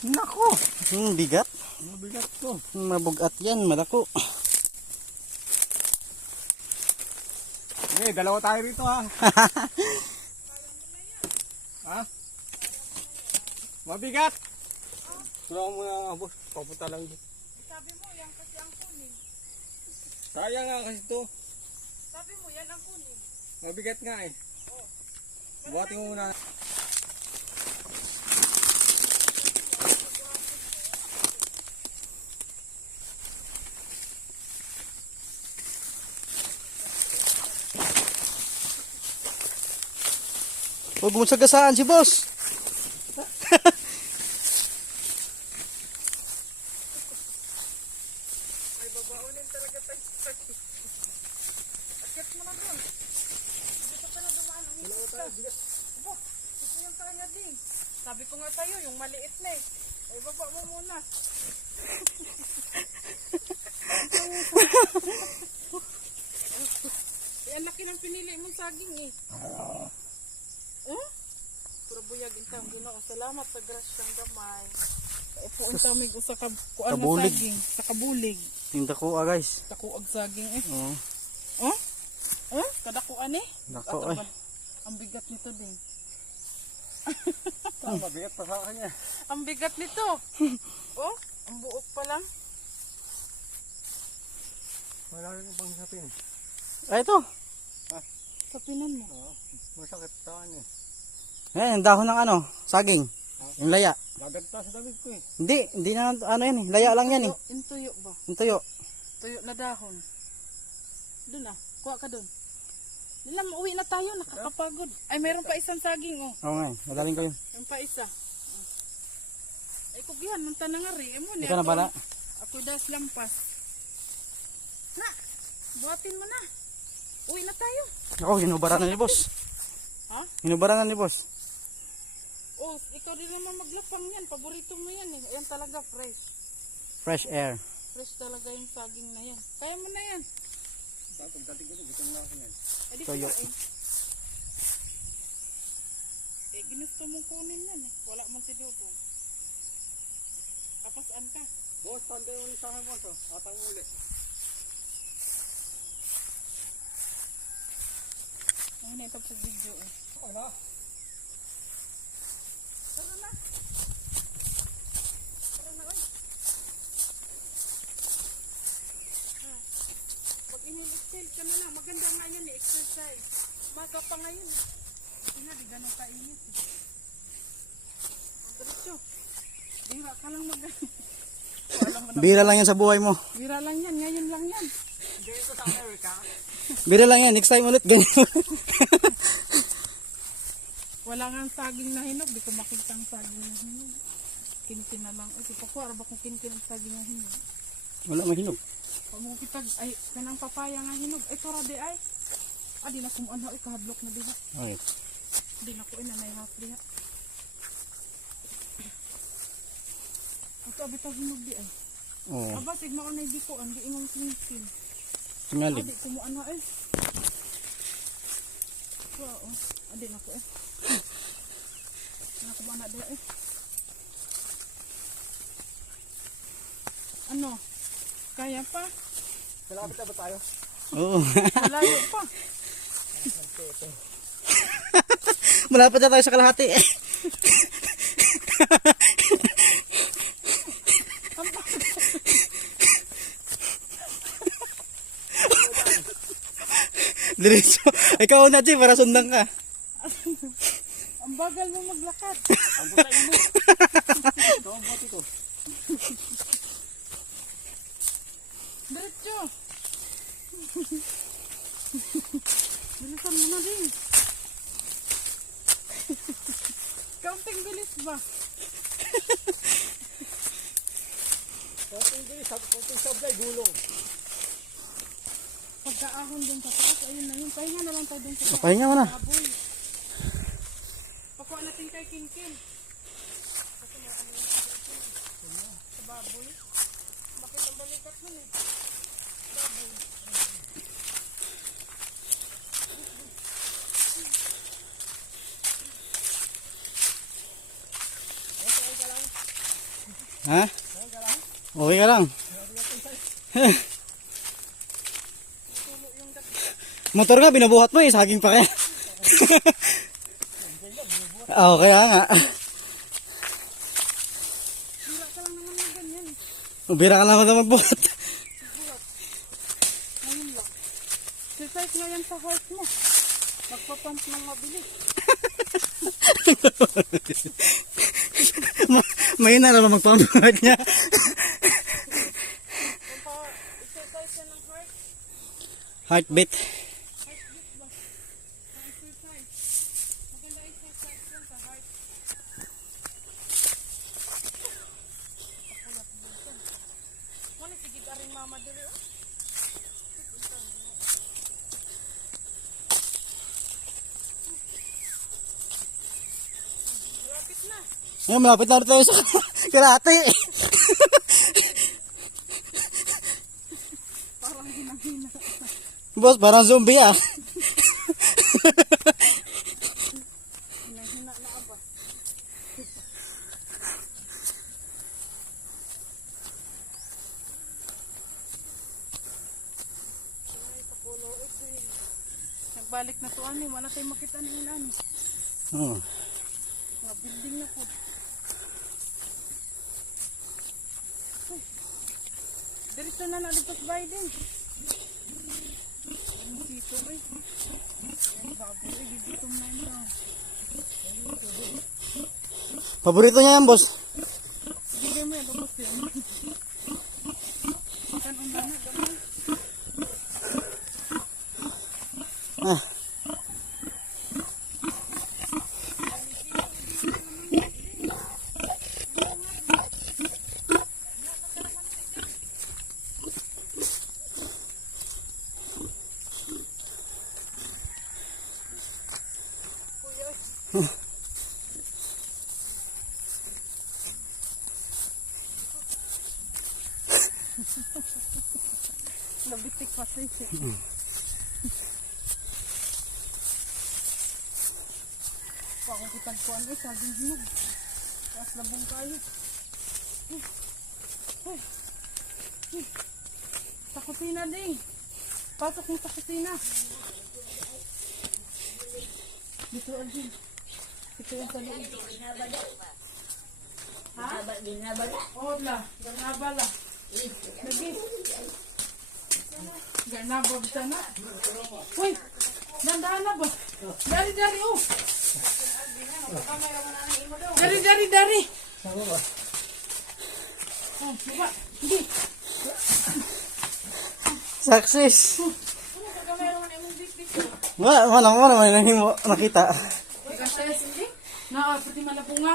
Nako. Bigat. Mabigat to. Mabugat yan, malako. Dalawa tayo rito ha. Ha? Mabigat. Wala ko muna boss. Papunta lang dito. Sabi mo, yan kasi ang kunin. Sayang nga kasi to. Sabi mo, yan ang kunin. Mabigat nga eh. Buhatin mo muna. Huwag mo sagasaan si boss. Ay, babaunin talaga tayo. Akit mo na doon. Dito ka na dumaan ang hito ka. Abo, ito yung kaya din. Sabi ko nga sa'yo, yung maliit na eh. Ay, baba mo muna. Ang laki ng pinili mong saging eh. Oh? Pura buyag intang Ginoo. Salamat sa grasyang gamay. Kaipo intang mig usa ka kuan nga kabulig. saging sa kabulig. Tinda ko guys. Takuag saging eh. Oo. Oh? Oh? Kadakuan eh. Nako ay. Ang bigat nito din. Mabigat pa sa kanya. Ang bigat nito. Oh, ang buok pa lang. Wala rin pang sapin. Ay ito. Sapinan mo. Oo. Masakit sa kanya. Ayan, dahon ng ano, saging. Yung laya. Gagagta sa damit ko eh. Hindi na ano yan eh. Laya lang yan eh. Yung tuyo ba? Yung tuyo. Tuyo na dahon. Doon ah. Kuha ka doon. Nilam, uwi na tayo. Nakakapagod. Ay, meron pa isang saging oh. Oo nga eh. Madaling ko yun. Yung pa isa. Ay, kugihan. Munta na nga rin. Hindi ka na bala. Ako das lampas. Na! Buhatin mo na. Uwi na tayo. Ako, hinubaran na ni boss. Ha? Hinubaran na ni boss. Oh, ikaw din naman maglapang yan. Paborito mo yan eh. Yan talaga fresh. Fresh air. Fresh talaga yung saging na yan. Kaya mo na yan. Pagdating ko ito, gutom na ako yan. Eh, di Toyo. kumain. Eh, ginusto mong kunin yan eh. Wala man si Dudong. Kapasaan ka. Boss, tanda yung sa akin boss. Atang uli. Ay, naitap sa video eh. Ano? Tara na. Tara na, oy. Pag ini-exhale ka na lang, maganda nga yan eh, exercise. Maga pa ngayon eh. Hindi di ganun kainit eh. Ang diretso. Bira ka lang Bira lang yan sa buhay mo. Bira lang yan, ngayon lang yan. Dito sa Amerika. Bira lang yan. Next time ulit. Ganyan. Wala nga ang saging na hinog, di ko makita ang saging na hinog. Kintin na lang. Ay, ko arba kung kintin ang saging na hinog. Wala mahinog. Pamukitag, ay, kanang papaya nga hinog. Ay, tora di ay. Ah, di na kumuan ay, kahadlok na diha. Okay. Di na ko inanay half diha. Ito, abitaw hinog di ay. Oo. Aba, sigma ko na di ko, ang di ingong kintin. Singalig. Adi, kumuan na eh. Wow, oh. Adi na ko eh. Nakumuan na diha eh. Ano? Kaya pa? Malapit na ba tayo? Oo. Malayo pa. Malapit na tayo sa kalahati. Diretso. Ikaw na, Chi, para sundan ka. Ang bagal mo maglakad. Ang butay mo. Ito ang bote ko. Diretso. Bilisan mo na din. Kaunting bilis ba? Konting sablay, gulong. Pagkaahon dun sa taas, ayun na yun. Pahinga na lang tayo dun sa taas. Pahinga mo na. Baboy. Pakuha natin kay Kinkin. Kasi may ano yung sa baboy. Bakit ang balikat nun eh? Baboy. Ha? Okay ka lang. Motor ka, binubuhat mo eh. Saging pa kaya. Oo, kaya nga. Bira ka lang naman ng ganyan. Ubira ka lang ako na magbuhat. Ngayon lang. Exercise nga yan sa heart mo. Magpapump ng mabilis. May na naman magpambuhat niya. Exercise yan ng heart. Heartbeat. Heartbeat ba? Ang exercise. Maganda exercise yan sa heart. Pakulat dito. Muna sigig ka rin mama dili oh. Malapit na. Ngayon, malapit na rin tayo sa karate. Parang hinang-hina. Boss, parang zombie ah. Hinang-hina na aba. Ay, pakulo ito eh. Nagbalik na to ani, wala tayong makita na yun ani. Oo. Mga building na po. Ay, diretso na nalipas Biden. Ang dito eh. Ang baboy eh, bibitom na yun daw. Paborito niya yan, boss. Bigay mo yan, tapos yan. Kan undangan, gamay. Ah. Nabitik pa siya. Pakong kitagpuan eh, saging hinog. Tapos labong kayo. Sa kusina ding. Pasok mo sa kusina. Dito Alvin. Ito yung sa loob. Ha? Oo la. Ganabala. Lagi. Ganabab sana. Uy! Dandahan na ba? Dari oh! Dari! Oh, baba. Hindi. Success. Ano ka kamera man imong dito? Wala mo nakita. Kasi hindi. Naa, pati malabunga.